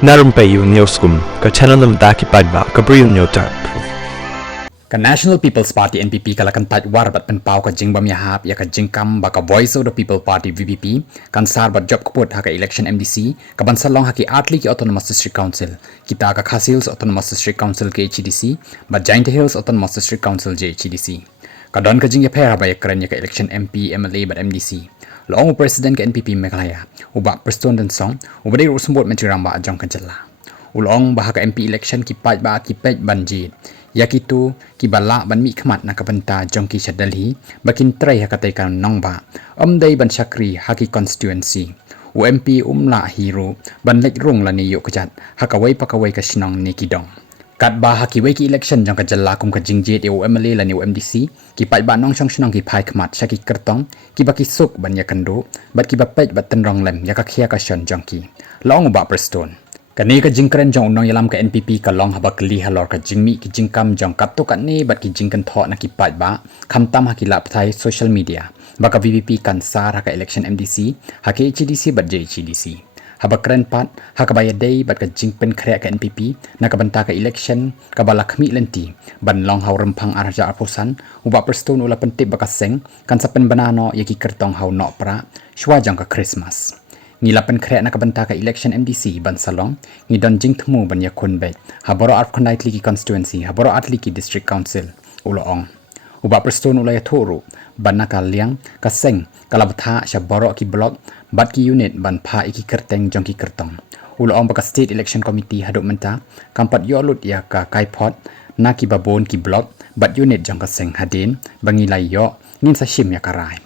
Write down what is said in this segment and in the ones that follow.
Na Rympei U ka channel nabynta ki paidbah ka Bri U Hynñiewtrep. Ka National People's Party NPP kalakan paidwar bat penpau ka jingbam yahap ya ka jingkam ba ka Voice of the People Party VPP kan sar bat job kaput ha ka election MDC ka bansalong ha ki atli ki Autonomous District Council kita ka Khasi Hills Autonomous District Council ke HDC bat Giant Hills Autonomous District Council JHDC ka don ka jing ya pher ba ya keren ya ka election MP MLA bat MDC Loong President ke NPP Meghalaya Bah Prestone dan song ubadai rusembut menteri ramba jong ka jalla ulong bah ka MP election ki paidbah ki pej banjit yakitu ki bala ban mi khmat na kabanta jong ki shadalhi bakin trai hakatai kan nongba amdai ban shakri haki constituency UMP umla hero ban lek rung la ni yo kajat hakawai pakawai ka sinong ni kidong kat ba haki wei ki election jong ka jalla kum ka jingjit e MLA la ni MDC ki paidbah nong chong sinong ki phai khmat shaki kyrteng ki baki suk ban yakando bat ki bapej bat tenrong lem ya ka khia ka shon jong ki long Bah Prestone kani ka jingkren jong unong yalam ka NPP ka long habak li halor ka jingmi ki jingkam jong kapto kan ni bat ki jingkan tho na ki paidbah khamtam ha ki lap thai social media baka VPP kan sar ha ka election MDC ha ke HDC bat JHDC habak kren pat ha ka bayadai bat ka jingpen khre ka NPP na ka banta ka election ka balak mi lenti ban long haw rempang arja apusan Bah Prestone ula pentip baka seng kan sapen banano yaki kyrtong haw no pra shwa jong ka Christmas ngilapan kre na kabanta ka election MDC ban salong ngi don jing thmu ban yakun be ha baroh at khnai ki constituency ha baroh atli ki district council uloong Bah Prestone ula ya thoru ban naka liang ka seng kalabtha sha baroh ki block bat ki unit ban pha iki kyrteng jong ki kyrtong uloong baka state election committee haduk menta kampat yolut ya ka kaipot na ki babon ki block bat unit jong ka seng hadin bangi lai yo ngin sa shim ya karai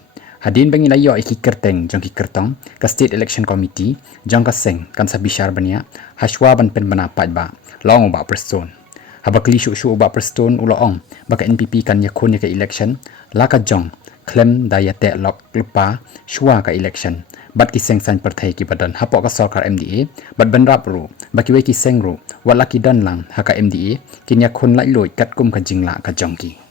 hadin bangi layo iki kyrteng jong ki kyrtong ka state election committee jong ka seng kan sa bishar bania haswa ban pen bana paidbah long Bah Prestone habakli shu Bah Prestone uloong baka NPP kan yakun ya ka election laka jong klem dayate lok lupa shwa ka election bat ki seng san perthai ki badan hapo ka sarkar MDA bat banrap ru baki we ki seng ru wala ki dan lang ha ka MDA kin yakun lai loi kat kum ka jingla ka jong ki